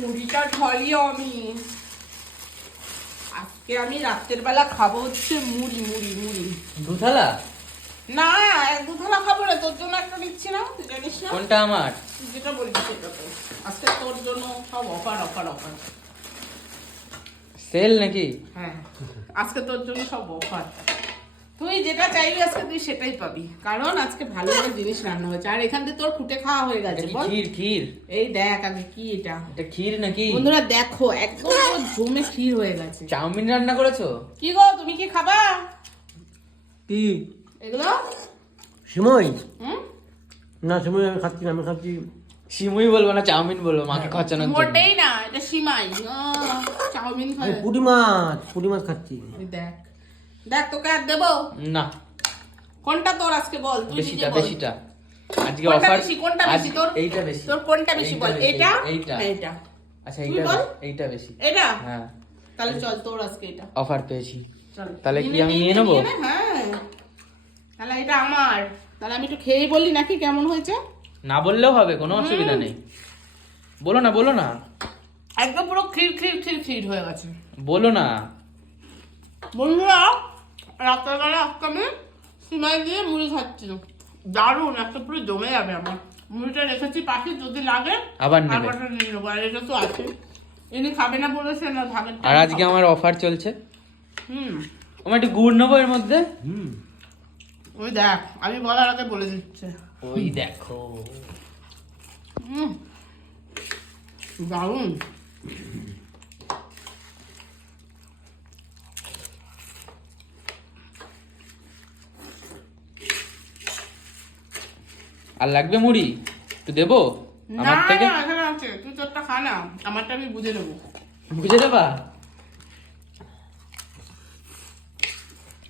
মুড়িটা ঢলিও আমি আজকে আমি রাতের বেলা খাবো হচ্ছে মুড়ি মুড়ি মুড়ি দুথালা না দু থালা খাবো না তোর জন্য একটা নিচ্ছি না তুই জানিস না কোনটা আমার? তুই যেটা বলছিস সেটা তো আজকে তোর জন্য সব অফার অফার অফার সেল নাকি? হ্যাঁ আজকে তোর জন্য সব অফার তুই যেটা চাইবি আজকে তুই সেটাই পাবি কারণ আজকে ভালো ভালো জিনিস রান্না হয়েছে আর এখান থেকে তোর খুঁটে খাওয়া হয়ে গেছে বল ক্ষীর ক্ষীর এই দেখ আগে কি এটা এটা ক্ষীর নাকি? বন্ধুরা দেখো একদম পুরো জমে ক্ষীর হয়ে গেছে চাউমিন রান্না করেছো? কি গো তুমি কি খাবা কি এগুলো সিমই? হুম না সিমই আমি খাচ্ছি না, আমি খাচ্ছি সিমুই বলবো না চাউমিন বলবো মাকে খরচানোর জন্য। মোটেই না এটা সিমাই চাউমিন আমি খাবে পুঁটি মাছ খাচ্ছি। এই দেখ দেখ তোকে আর দেবো না কোনটা তোর আজকে বল তুই বেশিটা নিজে বল। বেশিটা আজকে কোনটা অফার। বেশি, কোনটা বেশি তোর? এইটা বেশি। তোর কোনটা বেশি বল এইটা এটা এইটা না এটা আচ্ছা তুই এইটা বল। এইটা বেশি। এটা হ্যাঁ তাহলে চল তোর আজকে এটা অফার পেয়েছি। চল তাহলে কি আমি নিয়ে নেবো? হ্যাঁ তাহলে এটা আমার তাহলে আমি একটু খেয়েই বলি নাকি কেমন হয়েছে না বললেও হবে, কোনো অসুবিধা নেই। বলো না বলো না একদম পুরো ক্ষীর ক্ষীর ক্ষীর ক্ষীর হয়ে গেছে বলো না। বন্ধুরা রাত্রেবেলা আজকে আমি সিমাই দিয়ে মুড়ি খাচ্ছি দারুণ একটা পুরো জমে যাবে আমার মুড়িটা রেখেছি পাখি যদি লাগে আবার নেবে। আরবারটা নিয়ে নেবো আর এটা তো আছে এনে খাবে না বলেছে না ভাগের আর আজকে আমার অফার চলছে। হুম আমার একটু গুড় নেবো এর মধ্যে। ওই দেখ আমি বলার আগে বলে দিচ্ছে ওই দেখো হুম দারুণ আর লাগবে মুড়ি একটু দেবো না আমার থেকে? না এখানে আছে তুই তোরটা খা না আমারটা আমি বুঝে নেবো বুঝে দেবা?